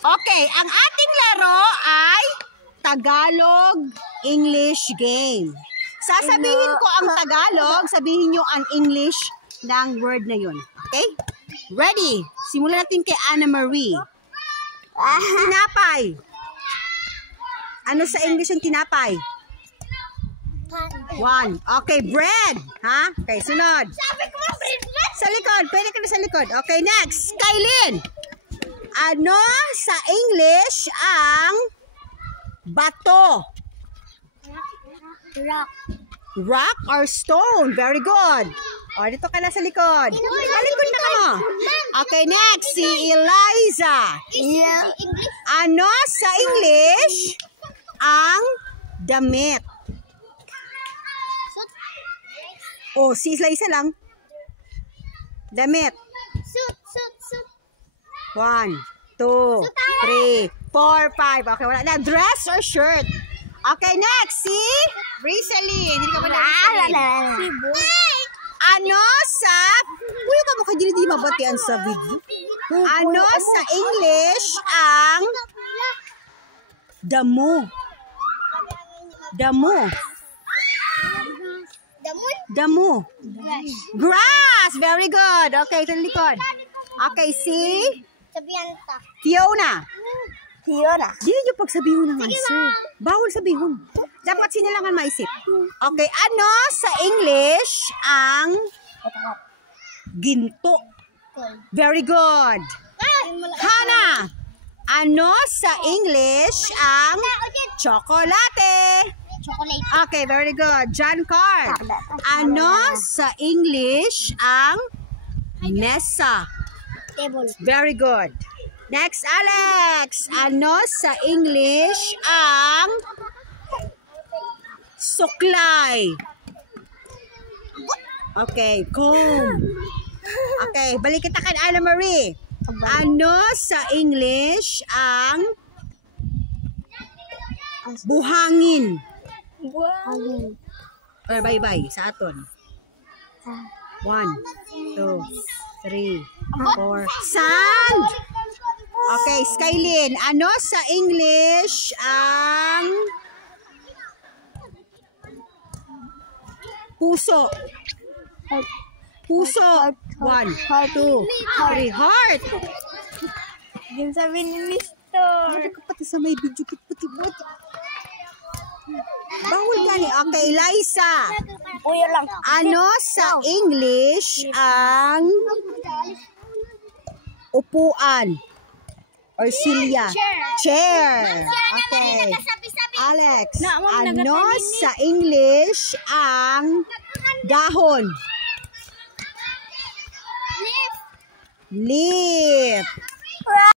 Okay, ang ating laro ay Tagalog English game. Sasabihin ko ang Tagalog, sabihin nyo ang English ng word na yun. Okay? Ready? Simulan natin kay Anna Marie. Tinapay. Ano sa English ang tinapay? One. Okay, bread. Ha? Okay, sunod. Sabi ko ba bread? Sa likod. Pwede ka na sa likod. Okay, next. Kailin. Ano sa English ang bato? Rock. Rock or stone? Very good. O, dito ka na sa likod. Malikod na ka mo. Okay, next. Si Eliza. Yeah. Ano sa English ang damit? O, si Eliza lang. Damit. Suit. 1, 2, 3, 4, 5. Okay, wala na. Dress or shirt? Okay, next. Si Rizalyn. Hindi ka ba na Rizalyn? Ano sa... Uy, ka mo kayo di mabatian sa video. Ano sa English ang damo? Damo. Damo. Grass. Very good. Okay, ito likod. Okay, si Fiona. Di nyo pagsabihon ng answer. Bawal sabihon. Dapat sinilangan maisip. Okay, ano sa English ang ginto? Very good. Hana, ano sa English ang chocolate? Chocolate. Okay, very good. John Carl, ano sa English ang mesa? Table. Very good. Next, Alex. Ano sa English ang suklay? Okay, comb. Okay, balik kita kay Anna Marie. Ano sa English ang buhangin? Bye-bye sa aton. 1, 2, 3, 4. Sand! Okay, Skylin. Ano sa English ang puso? Puso. 1, 2, 3. Heart. Yung sabi ni Mister. Ano ka pati sa may video kit pati buhat. Bawal gani. Okay, Liza. Kuya lang. Ano sa English ang upuan? Or silya? Chair. Okay. Alex, ano sa English ang dahon? Leaf.